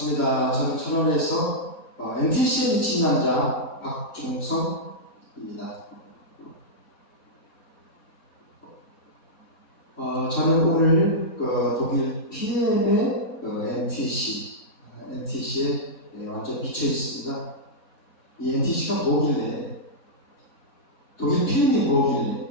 반갑습니다. 저는 천원에서 NTC에 미친 남자 박종성입니다. 저는 오늘 독일 PM의 NTC에 완전 미쳐 있습니다. 이 NTC가 뭐길래, 독일 PM이 뭐길래,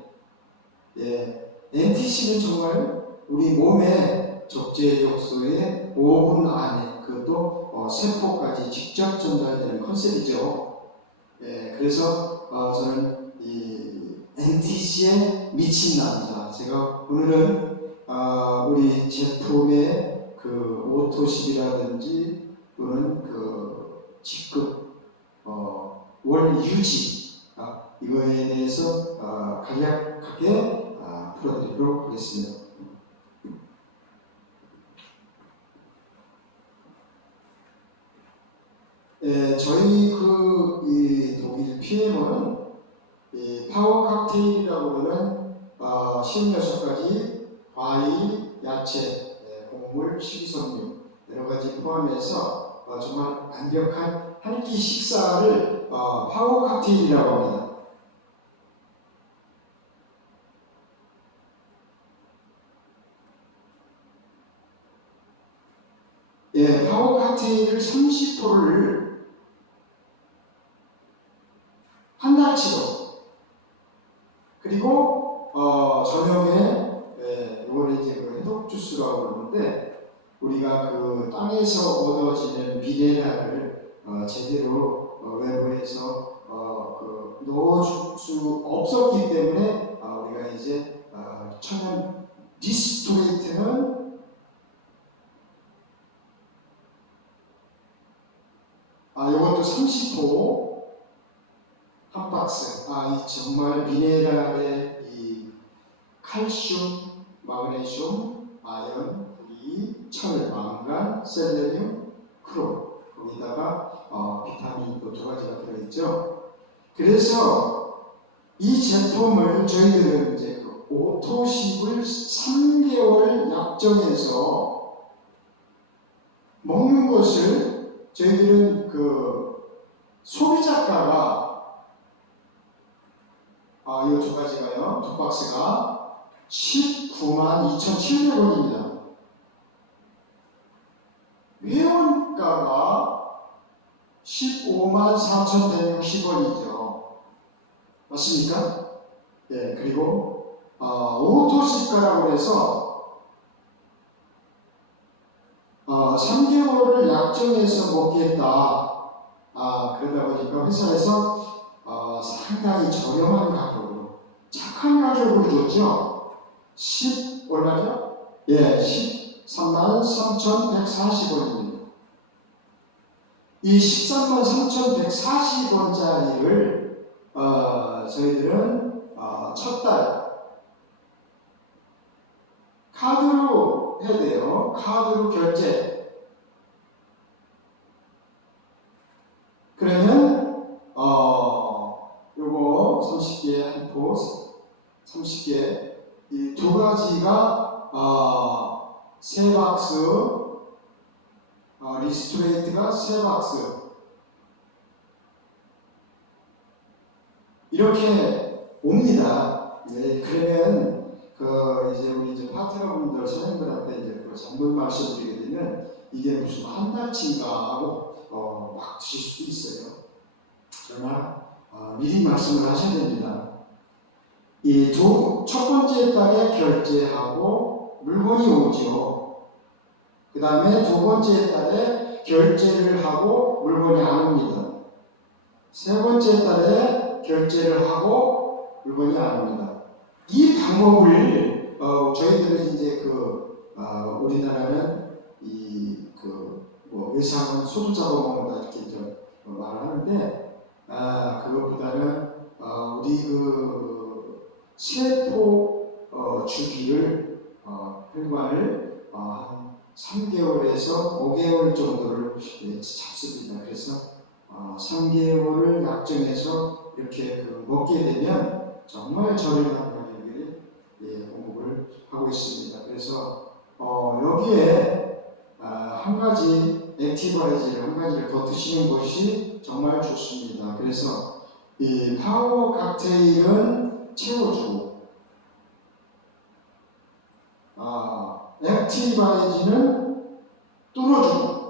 NTC는 정말 우리 몸의 적재적소의 5분 안에, 그것도 세포까지 직접 전달되는 컨셉이죠. 그래서 저는 이 NTC에 미친 남자, 제가 오늘은 우리 제품의 그 오토십이라든지 또는 그 직급 월 유지 이거에 대해서 간략하게 풀어드리도록 하겠습니다. 저희 이 독일 PM은 파워 칵테일이라고 하는 56가지 과일, 야채, 곡물, 식이섬유 여러 가지 포함해서 정말 완벽한 한 끼 식사를 파워 칵테일이라고 합니다. 파워 칵테일을 30%를 한 달치로, 그리고 저녁에 이거는 이제 그 해독 주스라고 그러는데, 우리가 그 땅에서 얻어지는 미네랄을 제대로 외부에서 넣어줄 수 없었기 때문에 우리가 이제 천연 디스토레이트는 이것도 30호 한 박스. 이 정말 미네랄의 이 칼슘, 마그네슘, 아연, 구리, 철, 망간, 셀레늄, 크롬, 거기다가 비타민 또 2가지가 들어있죠. 그래서 이 제품을 저희들은 이제 그 오토십을 3개월 약정해서 먹는 것을 저희들은 그 소비자가가 이 2가지가요, 2박스가 192,700원입니다. 회원가가 154,160원이죠. 맞습니까? 그리고 오토십가라고 해서 3개월을 약정해서 먹겠다. 그러다 보니까 회사에서 상당히 저렴한 가격으로, 착한 가격으로 줬죠. 얼마죠? 133,3,140원입니다. 이 133,3,140원짜리를 저희들은 첫 달 카드로 해야 돼요. 카드로 결제. 그러면 요거 30개 한 포, 30개, 이 2가지가 3박스, 리스토레이트가 3박스, 이렇게 옵니다. 그러면 이제 우리 이제 파트너분들, 선생님들한테 이제 전문 말씀드리게 되면 이게 무슨 한 달치인가 하고 막 드실 수도 있어요. 그러나 미리 말씀을 하셔야 됩니다. 이 첫 번째 달에 결제하고 물건이 오죠. 그 다음에 2번째 달에 결제를 하고 물건이 안 옵니다. 3번째 달에 결제를 하고 물건이 안 옵니다. 이 방법을 저희들은 이제 우리나라는 외상은 소득자본 먹는다 이렇게 좀 말을 하는데, 그것보다는 우리 세포 주기를 혈관을 한 3개월에서 5개월 정도를 잡습니다. 그래서 3개월을 약정해서 이렇게 먹게 되면 정말 저렴한 가격에 공급을 하고 있습니다. 그래서 여기에 한 가지 액티바이즈를 한 가지를 더 드시는 것이 정말 좋습니다. 그래서 이 파워 칵테일은 채워주고, 액티바이즈는 뚫어주고,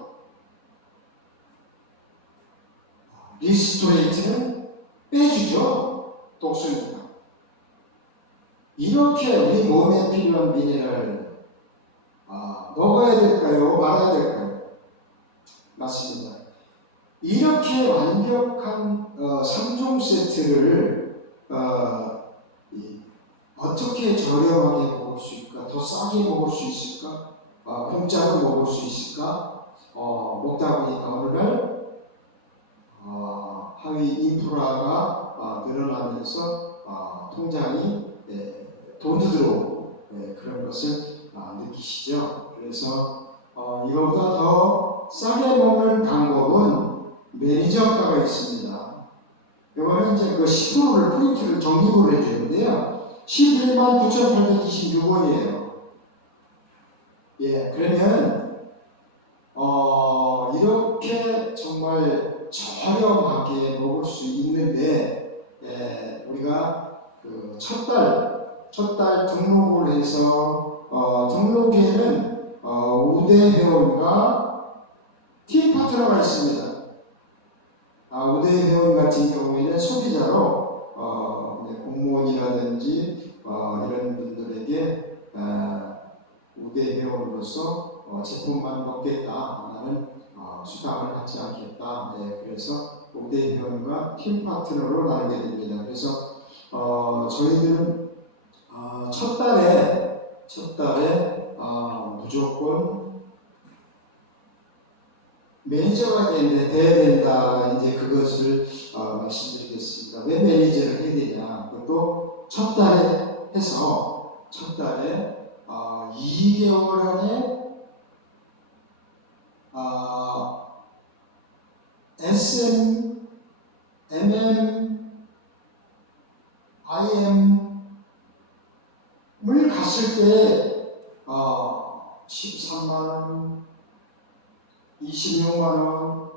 리스토레이트는 빼주죠. 독소니까. 이렇게 우리 몸에 필요한 미네랄을 먹어야 될까요? 말아야 될까요? 맞습니다. 이렇게 완벽한 3종 세트를 어떻게 저렴하게 먹을 수 있을까? 더 싸게 먹을 수 있을까? 공짜로 먹을 수 있을까? 먹다 보니까 어느날 하위 인프라가 늘어나면서 통장이 돈도 들어오고 그런 것을 느끼시죠. 그래서 이거보다 더 싸게 먹는 방법은 매니저가가 있습니다. 이거는 이제 그 10%를 포인트를 적립을 해주는데요. 11만 9,826원이에요. 예, 그러면 이렇게 정말 저렴하게 먹을 수 있는데 우리가 그 첫 달 등록을 해서 등록에는 우대 회원과 팀 파트너가 있습니다. 우대 회원 같은 경우에는 소비자로 공무원이라든지 이런 분들에게 우대 회원으로서 제품만 먹겠다, 나는 수당을 받지 않겠다. 그래서 우대 회원과 팀 파트너로 나누게 됩니다. 그래서 저희들은 첫 달에 무조건 매니저가 돼야 된다. 이제 그것을 말씀드리겠습니다. 왜 매니저를 해야 되냐? 그것도 첫 달에 해서 첫 달에 2개월 안에 SM, MM, IM을 갔을 때 13만원, 26만원,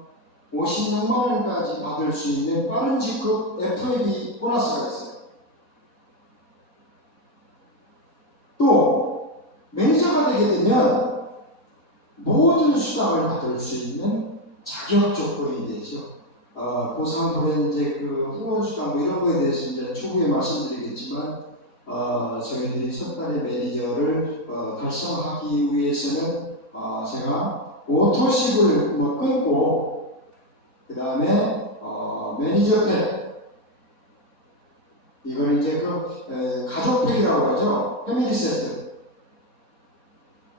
56만원까지 받을 수 있는 빠른 직급 FAB 보너스가 있어요. 또 매니저가 되게 되면 모든 수당을 받을 수 있는 자격 조건이 되죠. 보상 브랜드 그 후원 수당 뭐 이런 거에 대해서 이제 초기에 말씀드리겠지만 저희들이 첫 달의 매니저를 달성하기 위해서는 제가 오토십을 끊고 그 다음에 매니저팩, 이걸 이제 그 가족팩이라고 하죠. 패밀리 세트.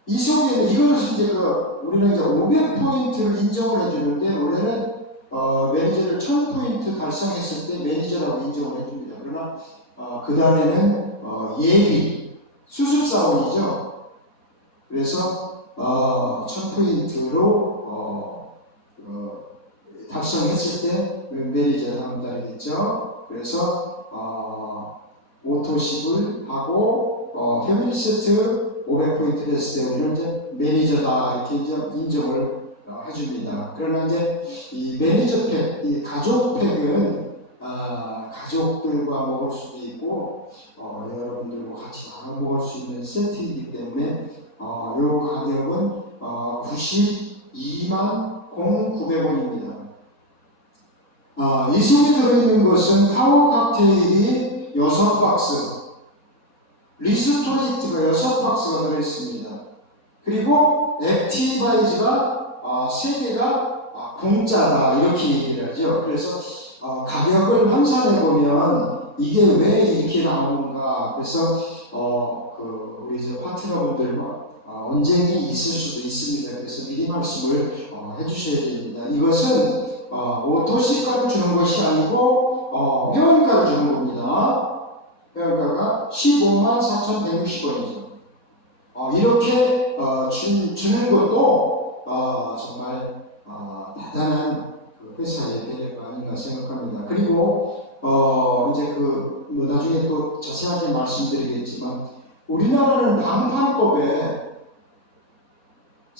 이 속에는 이것을 이제 우리는 이제 500포인트를 인정을 해주는데, 원래는 매니저를 1000포인트 달성했을 때 매니저라고 인정을 해줍니다. 그러나 그 다음에는 예비 수습사원이죠. 그래서 1000포인트로 달성했을 때 매니저를 한 달이겠죠. 그래서 오토십을 하고 패밀리 세트 500포인트 됐을 때 우리는 이제 매니저다 이렇게 인정을 해줍니다. 그러나 이제 이 매니저팩, 이 가족팩은 가족들과 먹을 수도 있고 여러분들과 같이 나눠 먹을 수 있는 세트이기 때문에 이 가격은 92만 9,900원입니다. 이 속에 들어있는 것은 파워 칵테일이 6박스, 리스토레이트가 6박스가 들어있습니다. 그리고 액티바이즈가 3개가 공짜다 이렇게 얘기를 하죠. 그래서 가격을 환산해보면 이게 왜 이렇게 나오는가. 그래서 우리 파트너분들과 언쟁이 있을 수도 있습니다. 그래서 미리 말씀을 해주셔야 됩니다. 이것은 오토시가를 주는 것이 아니고 회원가를 주는 겁니다. 회원가가 154,160원이죠. 이렇게 주는 것도 정말 대단한 회사의 배려가 아닌가 생각합니다. 그리고 이제 나중에 또 자세하게 말씀드리겠지만, 우리나라는 방판법에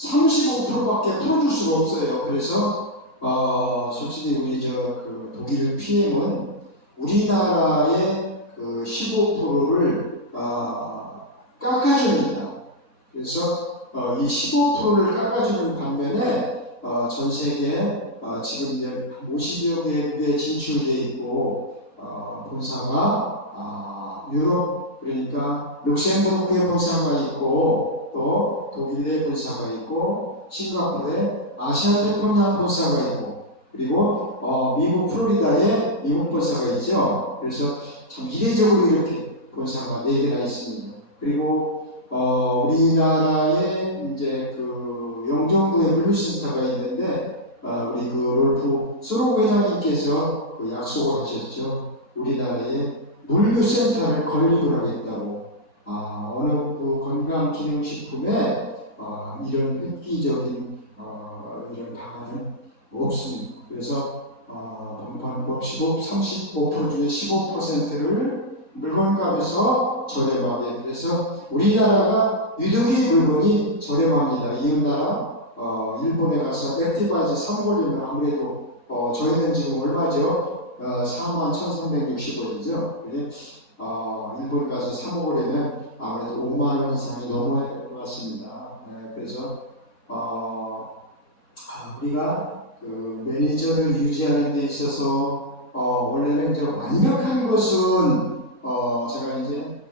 35%밖에 풀어줄 수가 없어요. 그래서 솔직히 우리 그 독일 PM은 우리나라의 그 15%를 깎아줍니다. 그래서 이 15%를 깎아주는 반면에 전 세계 지금 이제 50여 개국에 진출되어 있고 본사가 유럽 그러니까 룩셈부르크에 본사가 있고 또 독일에 본사가 있고 싱가포르에 아시아태평양 본사가 있고 그리고 미국 플로리다에 미국 본사가 있죠. 그래서 참 이례적으로 이렇게 본사가 4개나 있습니다. 그리고 우리나라에 이제 그 영종도에 물류센터가 있는데 우리 그 롤프 스로우 회장님께서 그 약속을 하셨죠. 우리나라에 물류센터를 건립을 하겠다고. 어느 그 건강기능식품에 이런 획기적인 이런 방안은 없습니다. 그래서 동판법 35% 중에 15%를 물건값에서 저렴하게. 그래서 우리나라가 유독이 물건이 저렴합니다. 이웃나라 일본에 가서 액티바이즈 사먹으려면 아무래도 저희는 지금 얼마죠? 41,360원이죠. 일본 가서 사먹으려면 아무래도 5만원 이상이 넘어야 될 것 같습니다. 그래서 우리가 그 매니저를 유지하는 데 있어서 원래는 좀 완벽한 것은 제가 이제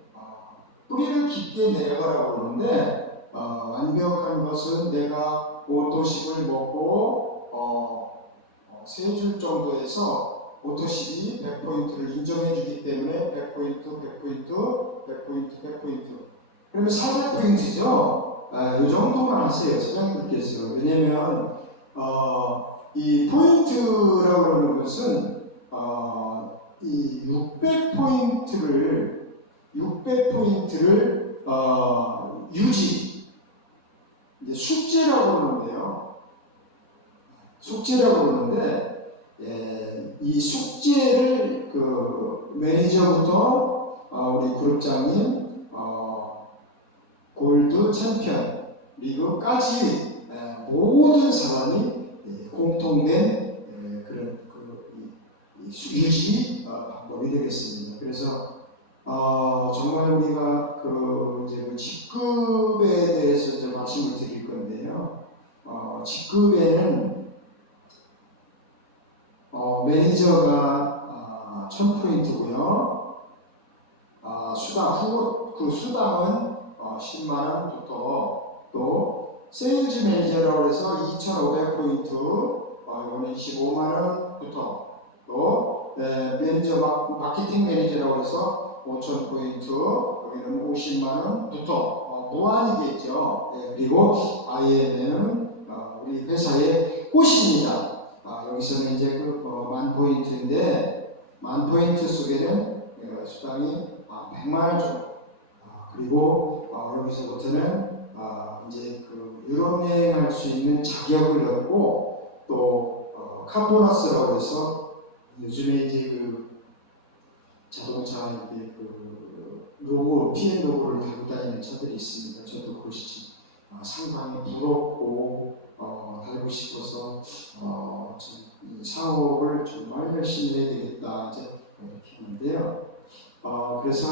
뿌리를 깊게 내려가라고 그러는데 완벽한 것은 내가 오토십을 먹고 3줄 정도에서 오토십이 100포인트를 인정해주기 때문에 100포인트, 100포인트, 100포인트, 100포인트 그러면 400포인트죠. 이 정도만 하세요. 사장님께서. 왜냐면 이 포인트라고 하는 것은 이 600포인트를 유지 이제 숙제라고 그러는데요. 숙제라고 그러는데 이 숙제를 그 매니저부터 우리 그룹장님 골드 챔피언 리그까지 모든 사람이 공통된 그런 유지 방법이 되겠습니다. 그래서 정말 우리가 이제 그 직급에 대해서 좀 말씀을 드릴 건데요. 직급에는 매니저가 1000포인트고요. 그 수당은 10만원부터 또 세일즈 매니저라고 해서 2,500포인트 이거는 25만원부터 또 매니저 마케팅 매니저라고 해서 5,000포인트 여기는 50만원부터 무한이겠죠. 그리고 IM은 우리 회사의 꽃입니다. 여기서는 이제 그 10,000포인트인데 10,000포인트 속에는 수당이 100만원 정도. 그리고 여기서부터는 이제 그 유럽 여행할 수 있는 자격을 얻고 또 카보너스라고 해서 요즘에 이제 그 자동차 이렇게 그 로고 PM 로고를 달고 다니는 차들이 있습니다. 저도 그것이 상당히 부럽고 달고 싶어서 이 사업을 정말 열심히 해야 되겠다 이제 이렇게 했는데요. 그래서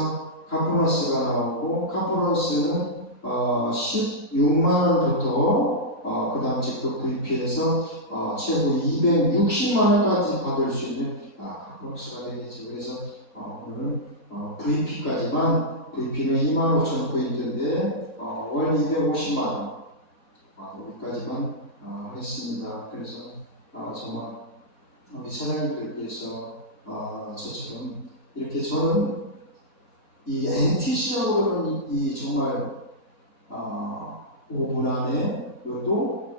카포너스가 나오고 카포너스는 16만원부터 그 다음 직급 VP에서 최고 260만원까지 받을 수 있는 카포너스가 되겠죠. 그래서 오늘은 VP까지만 VP는 25,000포인트인데 월 250만원 여기까지만 했습니다. 그래서 정말 우리 사장님들께서 저처럼 이렇게 저는 이 NTC라고 하는 이 정말 5분 안에 이것도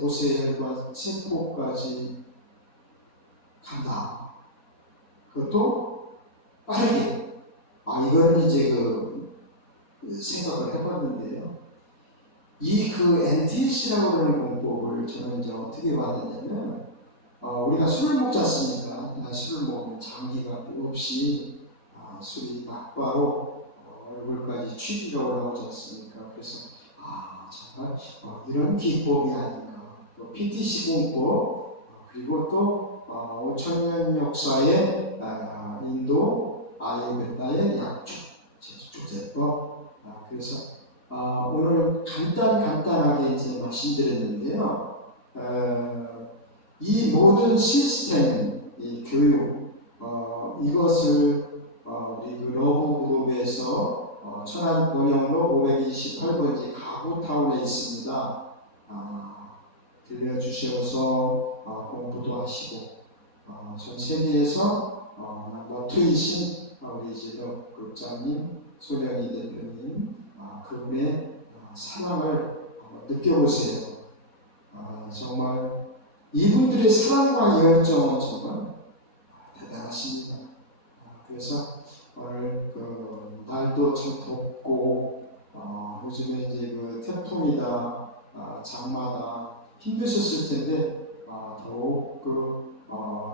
노쇠혈관 세포까지 간다. 그것도 빠르게. 이건 이제 생각을 해봤는데요. 이 NTC라고 하는 공법을 저는 이제 어떻게 받았냐면 우리가 술을 먹지 않습니까? 술을 먹으면 장기가 없이 술이 막바로 얼굴까지 취기가 올라오지 않습니까? 그래서 정말 이런 기법이 아닌가. PTC 공법 그리고 또 5천년 역사의 인도 아유르베다의 약초 제조제법. 그래서 오늘 간단하게 이제 말씀드렸는데요. 이 모든 시스템, 이 교육, 이것을 우리 그 러브 그룹에서 천안 본영로 528번지 가구타운에 있습니다. 들려주셔서 공부도 하시고 전 세계에서 넘버2이신 우리 이재덕 국장님, 손영희 대표님 그분의 사랑을 느껴보세요. 정말 이분들의 사랑과 열정은 정말 대단하십니다. 그래서 오늘 그 날도 참 덥고 요즘에 이제 그 태풍이다 장마다 힘드셨을 텐데 더욱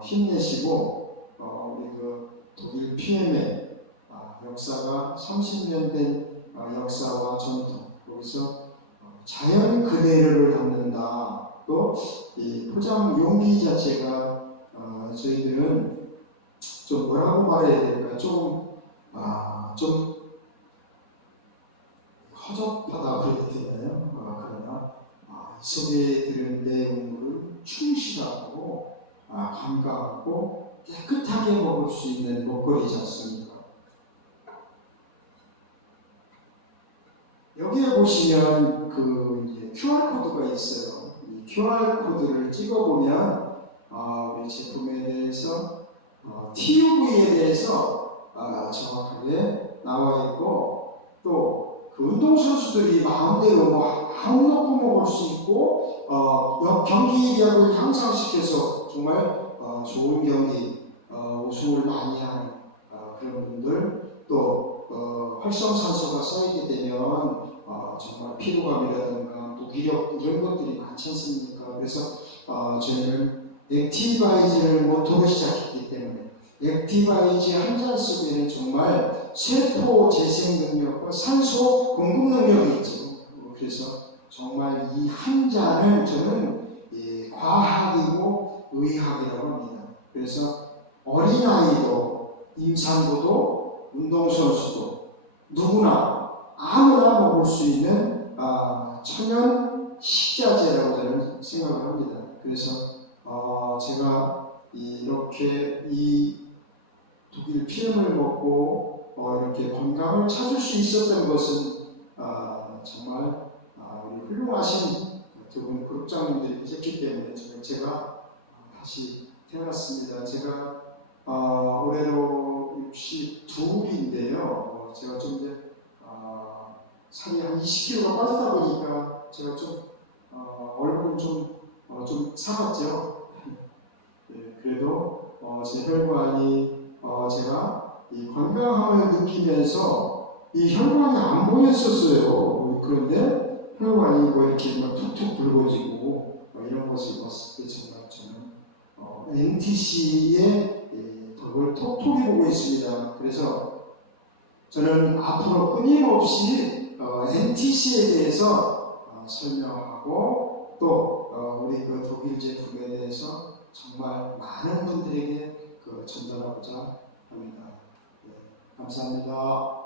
힘내시고 우리 그 독일 PM의 역사가 30년 된 역사와 전통 거기서 자연 그대로를 담는다. 또 이 포장 용기 자체가 저희들은 좀 뭐라고 말해야 될까 좀 허접하다 그래야 되나요? 그러나 이 속에 들은 내용물을 충실하고 건강하고 깨끗하게 먹을 수 있는 먹거리지 않습니까? 여기에 보시면 그 이제 QR 코드가 있어요. 이 QR 코드를 찍어보면 우리 제품에 대해서 TUV에 대해서 정확하게 나와 있고 또 그 운동선수들이 마음대로 마음 놓고 먹을 수 있고 경기력을 향상시켜서 정말 좋은 경기 우승을 많이 하는 그런 분들 또 활성산소가 쌓이게 되면 정말 피로감이라든가 무기력 이런 것들이 많지 않습니까? 그래서 저희는 액티바이즈를 모토로 시작했기 때문에 액티바이즈 한 잔 속에는 정말 세포 재생 능력과 산소 공급 능력이 있죠. 그래서 정말 이 한 잔을 저는 과학이고 의학이라고 합니다. 그래서 어린아이도 임산부도 운동선수도 누구나 아무나 먹을 수 있는 천연 식자재라고 저는 생각을 합니다. 그래서 제가 이렇게 이 독일 PM을 먹고 이렇게 건강을 찾을 수 있었던 것은 정말 우리 훌륭하신 두 분 그룹장님들이 계셨기 때문에 제가 다시 태어났습니다. 제가 올해로 62인데요. 제가 좀 이제 살이 한 20kg가 빠지다 보니까 제가 좀 얼굴은 좀 살았죠. 네, 그래도 제 혈관이 제가 이 건강함을 느끼면서 이 혈관이 안 보였었어요. 그런데 혈관이 이렇게 툭툭 붉어지고 이런 모습을 봤을 때 정말 저는 NTC의 덕을 톡톡히 보고 있습니다. 그래서 저는 앞으로 끊임없이 NTC에 대해서 설명하고 또 우리 그 독일 제품에 대해서 정말 많은 분들에게 전달하고자 합니다. 네, 감사합니다.